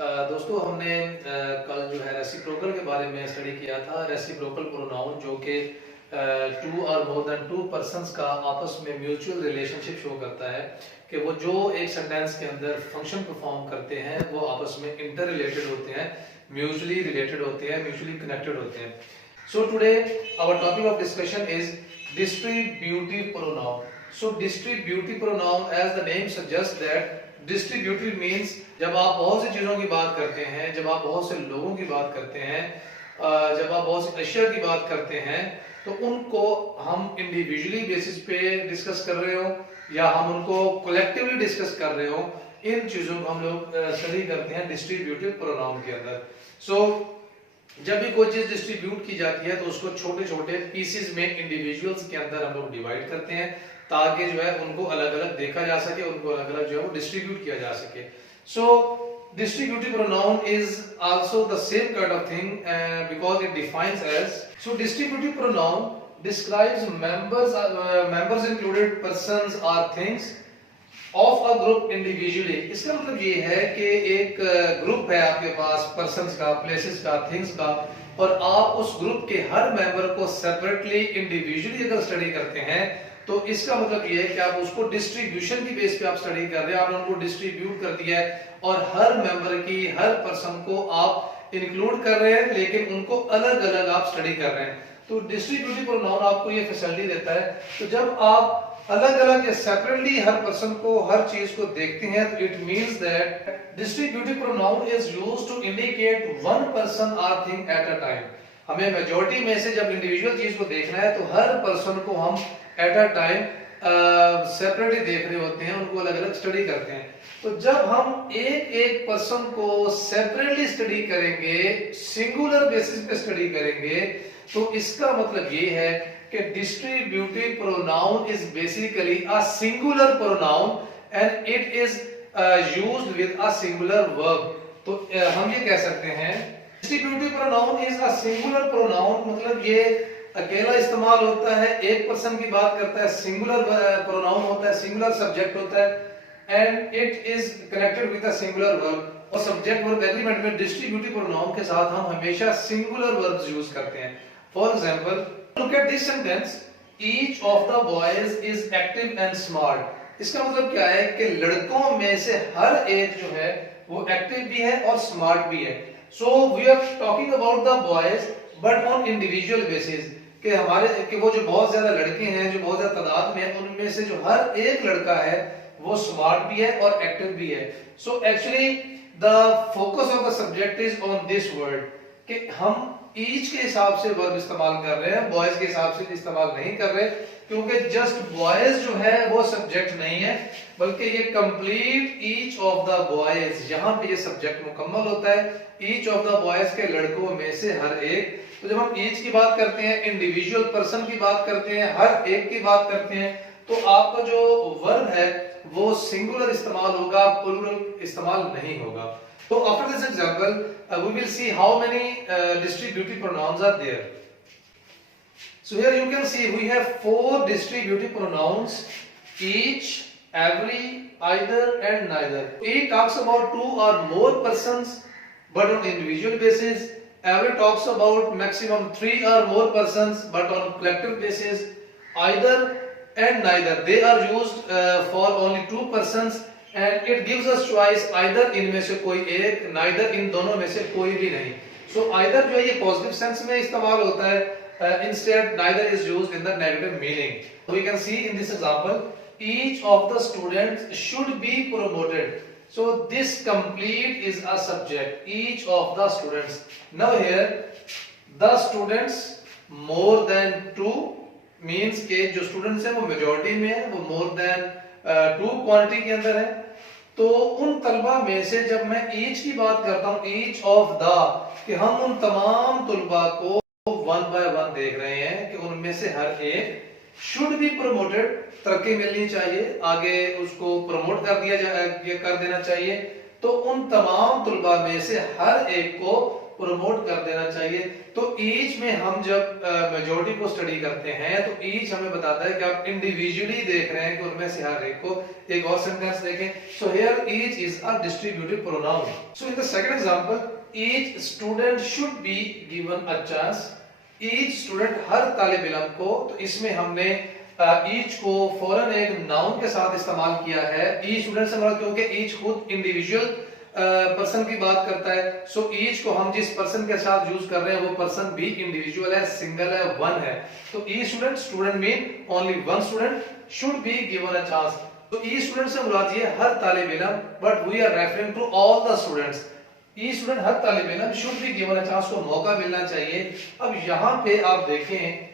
दोस्तों हमने कल जो है रेसिप्रोकल के बारे में स्टडी किया था। रेसिप्रोकल प्रोनाउन जो कि टू और मोर देन टू पर्सन्स का आपस में म्यूचुअल रिलेशनशिप शो करता है कि वो जो एक सेंटेंस के अंदर फंक्शन परफॉर्म करते हैं वो आपस में इंटर रिलेटेड होते हैं, म्यूचुअली रिलेटेड होते हैं, म्यूचुअली कनेक्टेड होते हैं। So today our topic of discussion is distributive pronoun. So distributive pronoun, as the name suggests that distributive means जब आप बहुत सी चीजों की बात करते हैं, जब आप बहुत से लोगों की बात करते हैं, जब आप बहुत सी अशिया की बात करते हैं, तो उनको हम इंडिविजुअली बेसिस पे डिस्कस कर रहे हो या हम उनको कलेक्टिवली डिस्कस कर रहे हो, इन चीजों को हम लोग स्टडी करते हैं डिस्ट्रीब्यूटिव प्रोनाउन के अंदर। सो जब भी कोई चीज डिस्ट्रीब्यूट की जाती है तो उसको छोटे छोटे पीसेस में इंडिविजुअल्स के अंदर हम लोग डिवाइड करते हैं ताकि जो है उनको अलग अलग देखा जा सके, उनको अलग अलग जो है वो डिस्ट्रीब्यूट किया जा सके। सो distributive pronoun is also the same kind of thing because it defines as, so distributive pronoun describes members included persons or things of a group individually। इसका मतलब ये है कि एक ग्रुप है आपके पास पर्सन्स का, प्लेसेस का, थिंग्स का, और आप उस ग्रुप के हर मेंबर को सेपरेटली इंडिविजुअली अगर स्टडी करते हैं तो इसका मतलब ये है कि आप उसको डिस्ट्रीब्यूशन की बेस पे आप स्टडी कर रहे हैं, आपने उनको डिस्ट्रीब्यूट कर दिया है और हर मेंबर की, हर पर्सन को आप इंक्लूड कर रहे हैं लेकिन उनको अलग अलग आप स्टडी कर रहे हैं। तो डिस्ट्रीब्यूटिव प्रोनाउन आपको ये फैसिलिटी देता है। तो जब आप अलग अलग या सेपरेटली हर पर्सन को, हर चीज को देखते हैं तो it means that distributive pronoun is used to indicate one person और थिंग एट अ टाइम। हमें मेजॉरिटी में से जब इंडिविजुअल चीज को देखना है तो हर पर्सन को हम एट अ टाइम सेपरेटली देख रहे होते हैं, उनको अलग अलग स्टडी करते हैं। तो जब हम एक एक पर्सन को सेपरेटली स्टडी करेंगे, सिंगुलर बेसिस पे स्टडी करेंगे, तो इसका मतलब ये है कि distributive pronoun is basically a singular pronoun and it is used with a singular verb. तो हम ये कह सकते हैं distributive pronoun is a singular pronoun, मतलब ये अकेला इस्तेमाल होता है, एक पर्सन की बात करता है, सिंगुलर प्रोनाउन होता है, सिंगुलर सब्जेक्ट होता है and it is connected with a singular verb. और सब्जेक्ट वर्ब एग्रीमेंट में डिस्ट्रीब्यूटिव प्रोनाउन के साथ हम हमेशा सिंगुलर वर्ब्स यूज करते हैं। For example, look at this sentence, each of the boys is active and smart। इसका मतलब क्या है कि लड़कों में से हर एक जो है वो एक्टिव भी है और स्मार्ट भी है। So we are talking about the boys but on individual basis, कि हमारे कि वो जो बहुत ज्यादा लड़के हैं, जो बहुत ज्यादा तादाद में हैं, उनमें से जो हर एक लड़का है वो स्मार्ट भी है और एक्टिव भी है। So actually the focus of the subject is on this word, कि हम ईच के हिसाब से वर्ब इस्तेमाल कर रहे हैं, बॉयज के हिसाब से इस्तेमाल नहीं कर रहे, क्योंकि जस्ट बॉयज जो है वो सब्जेक्ट नहीं है, बल्कि ये complete each of the boys, यहाँ पे ये सब्जेक्ट मुकम्मल होता है, ईच ऑफ द बॉयज के लड़कों में से हर एक। तो जब हम ईच की बात करते हैं, इंडिविजुअल पर्सन की बात करते हैं, हर एक की बात करते हैं, तो आपका जो वर्ब है वो सिंगुलर इस्तेमाल होगा, प्लूरल इस्तेमाल नहीं होगा। So after this example, we will see how many distributive pronouns are there. So here you can see we have 4 distributive pronouns: each, every, either, and neither. Each talks about 2 or more persons, but on individual basis. Every talks about maximum 3 or more persons, but on collective basis. Either and neither, they are used for only 2 persons. And it gives us choice, either इनमें से कोई एक, neither इन दोनों में से कोई भी नहीं। So either जो है ये पॉजिटिव सेंस में इस्तेमाल होता है, instead neither is used in the negative meaning. We can see in this example, each of the students should be promoted. So this complete is a subject, each of the students. Now here the students more than 2 means के जो students हैं वो majority में है, वो more than 2 quantity के अंदर है। तो उन तलबा में से जब मैं ईच की बात करता हूं, ईच ऑफ द, कि हम उन तमाम तलबा को वन बाय वन देख रहे हैं कि उनमें से हर एक शुड बी प्रमोटेड, तरक्की मिलनी चाहिए, आगे उसको प्रमोट कर देना चाहिए। तो उन तमाम तुलबा में से हर एक को प्रमोट कर देना चाहिए। तो ईच में हम जब मेजॉरिटी को स्टडी करते हैं तो ईच हमें बताता है कि आप इंडिविजुअली देख रहे हैं कि उनमें से हर एक को। एक और सेंटेंस देखें, so here each is a distributive pronoun. So in the second example, each student should be given a chance. Each student, हर तालिब इल्म को, तो इसमें हमने ईच को फौरन एक नाउन के साथ इस्तेमाल किया है। ईच स्टूडेंट से मतलब क्योंकि ईच खुद इंडिविजुअल पर्सन की बात करता है। सो ईच को हम जिस पर्सन के साथ यूज कर रहे हैं वो पर्सन भी इंडिविजुअल है, सिंगल है, वन है। तो each student, student mean only one student, should be given a chance. तो ईच स्टूडेंट से मुराद ये हर तालिब इल्म, but we are referring to all the students. Each student, हर तालिब इल्म, should be given a chance, को मौका मिलना चाहिए। अब यहाँ पे आप देखें,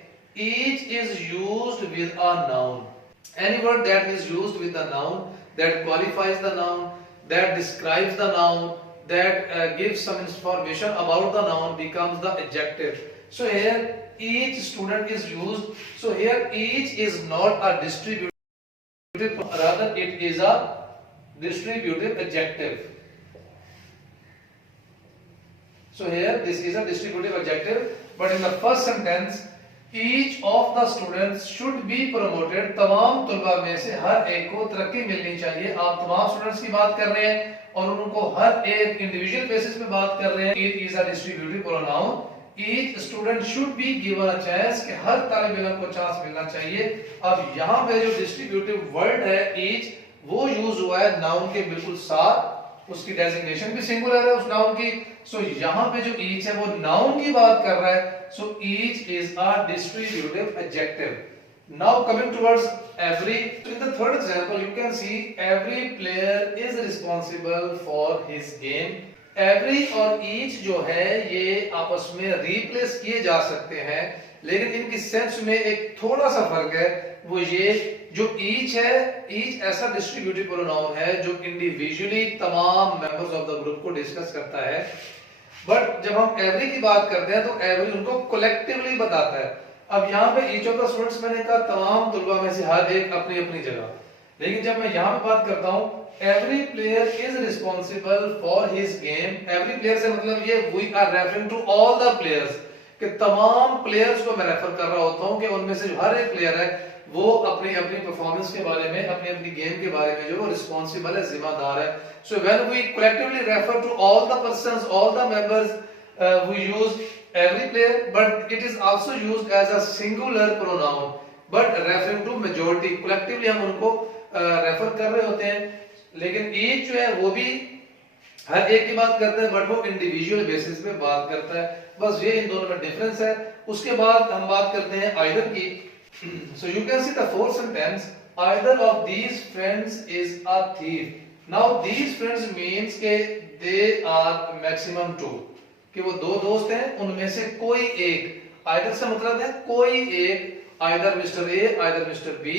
each is used with a noun. Any word that is used with a noun, that qualifies the noun, that describes the noun, that gives some information about the noun, becomes the adjective. So here each student is used. So here each is not a distributive, rather it is a distributive adjective. So here this is a distributive adjective, but in the first sentence each of the students should be promoted. तमाम तुलबा में से हर एक को तरक्की मिलनी चाहिए। आप तमाम स्टूडेंट्स की बात कर रहे हैं और उनको हर एक इंडिविजुअल बेसिस पे बात कर रहे हैं। It is a distributive pronoun. Each student should be given a chance, कि हर तालिब इल्म को चांस मिलना चाहिए। अब यहाँ पे जो डिस्ट्रीब्यूटिव वर्ड है each, वो यूज हुआ है नाउन के बिल्कुल साथ, उसकी डेजिग्नेशन भी सिंगुलर है उस नाउन की। सो यहाँ पे जो ईच है वो नाउन की बात कर रहा है। So each is a distributive adjective. Now coming towards every, in the third example you can see every player is responsible for his game. Every और ईच जो है ये आपस में रिप्लेस किए जा सकते हैं, लेकिन इनकी सेंस में एक थोड़ा सा फर्क है। वो ये, जो ईच है, ईच ऐसा डिस्ट्रीब्यूटिव प्रोनाउन है जो इंडिविजुअली तमाम मेंबर्स ऑफ द ग्रुप को डिस्कस करता है। बट जब हम एवरी की बात करते हैं तो एवरी उनको कलेक्टिवली बताता है। अब यहाँ पे ईच ऑफ द स्टूडेंट्स मैंने कहा तमाम तुलबा में से हर एक अपनी अपनी जगह, लेकिन जब मैं यहाँ पे बात करता हूँ every player is responsible for his game. Every player से मतलब ये we are referring to all the players, कि तमाम प्लेयर्स को मैं रेफर कर रहा होता हूँ कि उनमें से जो हर एक प्लेयर है वो अपनी अपनी परफॉर्मेंस के बारे में, अपनी अपनी गेम के बारे में जो वो रिस्पॉन्सिबल है, जिम्मेदार है। So when we collectively refer to all the persons, all the members, we use every player, but it is also used as a singular pronoun but referring to majority. Collectively हम उनको refer कर रहे होते हैं, लेकिन each जो है वो भी हर एक की बात करते हैं, बट वो इंडिविजुअल बेसिस पे बात करता है। बस ये इन दोनों में डिफरेंस है। उसके बाद हम बात करते हैं आइदर की। So you can see the fourth sentence, either of these friends is a thief. Now these friends means के they are maximum two, कि वो दो दोस्त हैं, उनमें से कोई एक। either से मतलब है कोई एक, either Mr. A, either Mr. B।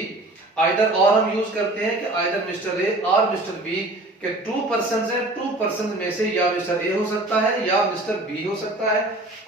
either और हम यूज करते हैं कि either Mr. A और Mr. B, कि टू पर्संस हैं, टू पर्संस में से या मिस्टर ए हो सकता है या मिस्टर बी हो सकता है।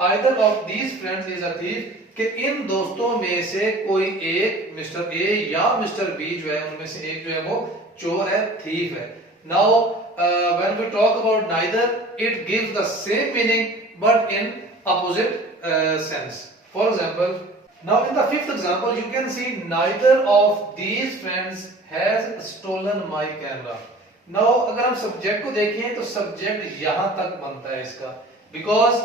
either of these friends is a thief, कि इन दोस्तों में से कोई एक, मिस्टर ए या मिस्टर बी जो है, उनमें से एक जो है वो चोर है, थीफ है। Now when we talk about neither, it gives the same meaning but in opposite sense. For example, now in the fifth example you can see neither of these friends has stolen my camera. Now अगर हम subject को देखें तो subject यहां तक बनता है इसका, बिकॉज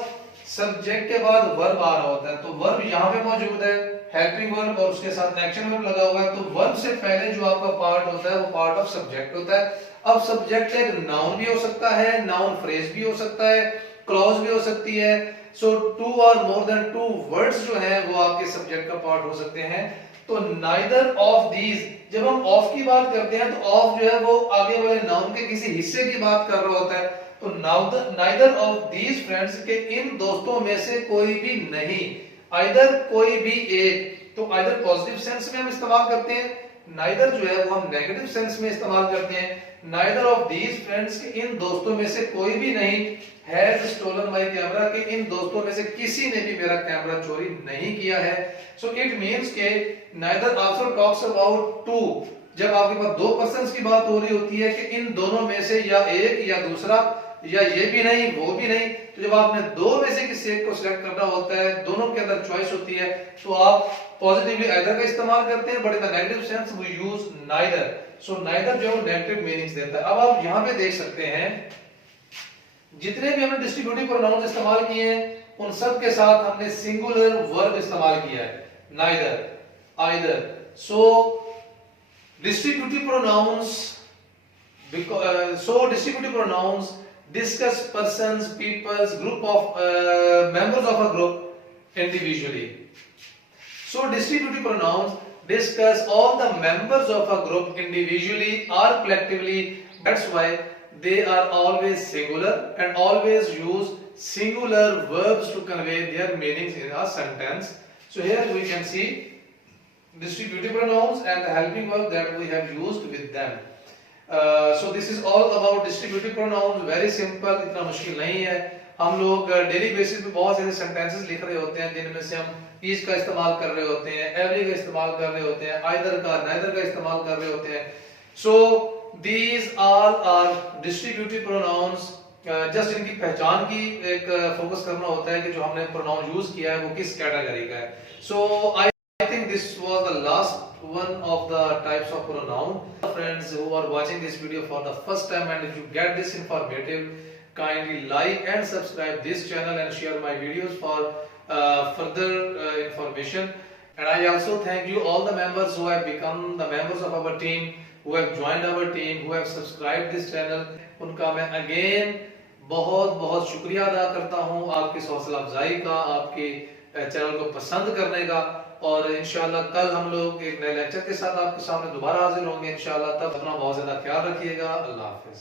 सब्जेक्ट के बाद वर्ब आ रहा होता है, तो वर्ब यहाँ पे मौजूद है, हेल्पिंग वर्ब, और उसके साथ एक्शन वर्ब लगा हुआ है। तो वर्ब से पहले जो आपका पार्ट होता है वो पार्ट ऑफ सब्जेक्ट होता है। अब सब्जेक्ट एक नाउन भी हो सकता है, नाउन फ्रेज भी हो सकता है, क्लॉज भी हो सकती है। सो टू और मोर देन टू वर्ड्स जो है वो आपके सब्जेक्ट का पार्ट हो सकते हैं। तो नाइदर ऑफ दीज, जब हम ऑफ की बात करते हैं तो ऑफ जो है वो आगे वाले नाउन के किसी हिस्से की बात कर रहा होता है। तो नाइदर ऑफ दीज फ्रेंड्स, के इन दोस्तों में से कोई भी नहीं, आइदर कोई भी एक। तो आइदर पॉजिटिव सेंस में हम इस्तेमाल करते हैं, नाइदर जो है वो हम नेगेटिव सेंस में इस्तेमाल करते हैं। नाइदर ऑफ दीज फ्रेंड्स, के इन दोस्तों में से कोई भी नहीं, हैज स्टोलन माय कैमरा, के इन दोस्तों में से किसी ने भी मेरा कैमरा चोरी नहीं किया है। सो इट मींस के neither also talks about two, जब आपके पास दो पर्सन की बात हो रही होती है कि इन दोनों में से या एक या दूसरा, या ये भी नहीं वो भी नहीं, तो जब आपने दो में से किसी एक को सिलेक्ट करना होता है, दोनों के अंदर चॉइस होती है, तो आप पॉजिटिवली आइदर का इस्तेमाल करते हैं, but in the negative sense we use neither. So neither जो नेगेटिव मीनिंग्स देता है। अब आप यहां पे देख सकते हैं जितने भी हमने डिस्ट्रीब्यूटिव प्रोनाउंस इस्तेमाल किए हैं उन सब के साथ हमने सिंगुलर वर्ब इस्तेमाल किया है, neither, either. So distributive pronouns distributive pronouns discuss persons, peoples, group of members of a group individually. So distributive pronouns discuss all the members of a group individually or collectively. That's why they are always singular and always use singular verbs to convey their meanings in a sentence. So here we can see distributive pronouns and the helping verb that we have used with them. So this is all about distributive pronouns. Very simple, इतना मुश्किल नहीं है। हम लोग daily basis पे बहुत सारे sentences लिख रहे होते हैं जिनमें से हम ईच का इस्तेमाल कर रहे होते हैं, एवरी का इस्तेमाल कर रहे होते हैं, आइदर का, नाइदर का इस्तेमाल कर रहे होते हैं। So these all are distributive pronouns. Just इनकी पहचान की एक फोकस करना होता है कि जो हमने प्रोनाउन यूज किया है वो किस कैटेगरी का है। So I think this was the last one of the types of pronoun. Friends who are watching this video for the first time, and if you get this informative, kindly like and subscribe this channel and share my videos for further information. And I also thank you all the members who have become the members of our team, who have joined our team, who have subscribed this channel. उनका मैं again बहुत बहुत शुक्रिया अदा करता हूँ आपकी हौसला अफजाई का, आपके चैनल को पसंद करने का। और इंशाल्लाह कल हम लोग एक नए लेक्चर के साथ आपके सामने दोबारा हाजिर होंगे इंशाल्लाह। तब अपना बहुत ज्यादा ख्याल रखिएगा। अल्लाह हाफिज।